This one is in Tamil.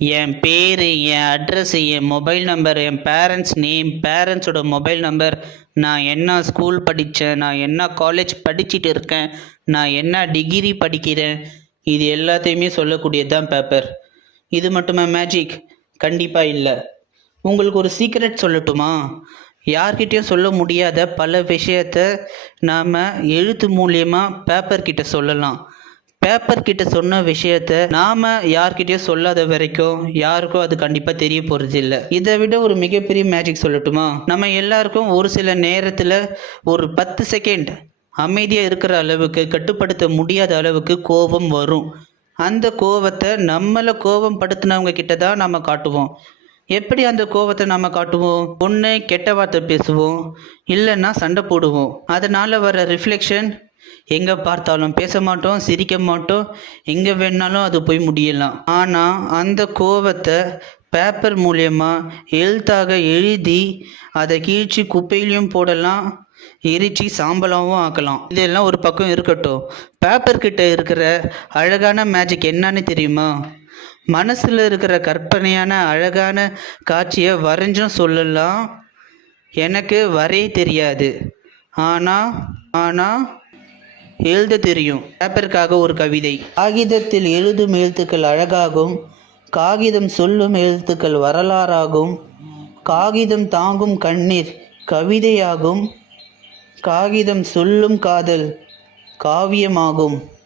என் பேர், என் அட்ரஸ், என் மொபைல் நம்பர், என் பேரண்ட்ஸ் நேம், பேரண்ட்ஸோட மொபைல் நம்பர், நான் என்ன ஸ்கூல் படித்தேன், நான் என்ன காலேஜ் படிச்சுட்டு இருக்கேன், நான் என்ன டிகிரி படிக்கிறேன், இது எல்லாத்தையுமே சொல்லக்கூடியது தான் பேப்பர். இது மட்டுமா மேஜிக்? கண்டிப்பாக இல்லை. உங்களுக்கு ஒரு சீக்ரெட் சொல்லட்டுமா? யார்கிட்டயும் சொல்ல முடியாத பல விஷயத்த நாம் எழுத்து மூலியமாக பேப்பர் கிட்ட சொல்லலாம். பேப்பர் கிட்ட சொன்ன விஷயத்த நாம யார்கிட்டயும் சொல்லாத வரைக்கும் யாருக்கும் அது கண்டிப்பா தெரிய போறது இல்ல. இதை விட ஒரு மிகப்பெரிய மேஜிக் சொல்லட்டுமா? நம்ம எல்லாருக்கும் ஒரு சில நேரத்துல ஒரு 10 செகண்ட் அமைதியா இருக்கிற அளவுக்கு, கட்டுப்படுத்த முடியாத அளவுக்கு கோபம் வரும். அந்த கோவத்தை நம்மளை கோபம் படுத்தினவங்க கிட்ட தான் நம்ம காட்டுவோம். எப்படி அந்த கோவத்தை நம்ம காட்டுவோம்? ஒன்று கெட்ட வார்த்தை பேசுவோம், இல்லைன்னா சண்டை போடுவோம். அதனால வர ரிஃப்ளெக்ஷன் எங்கே பார்த்தாலும் பேச மாட்டோம், சிரிக்க மாட்டோம், எங்கே வேணாலும் அது போய் முடியலாம். ஆனால் அந்த கோவத்தை பேப்பர் மூலயமா எழுத்தாக எழுதி அதை கீழ்ச்சி குப்பையிலையும் போடலாம், எரிச்சு சாம்பலாகவும் ஆக்கலாம். இதெல்லாம் ஒரு பக்கம் இருக்கட்டும். பேப்பர் கிட்ட இருக்கிற அழகான மேஜிக் என்னன்னு தெரியுமா? மனசில் இருக்கிற கற்பனையான அழகான காட்சியை வரைஞ்சும் சொல்லலாம். எனக்கு வரைய தெரியாது, ஆனால் ஆனால் எழுத தெரியும். பேப்பருக்காக ஒரு கவிதை. காகிதத்தில் எழுதும் எழுத்துக்கள் அழகாகும், காகிதம் சொல்லும் எழுத்துக்கள் வரலாறாகும், காகிதம் தாங்கும் கண்ணீர் கவிதையாகும், காகிதம் சொல்லும் காதல் காவியமாகும்.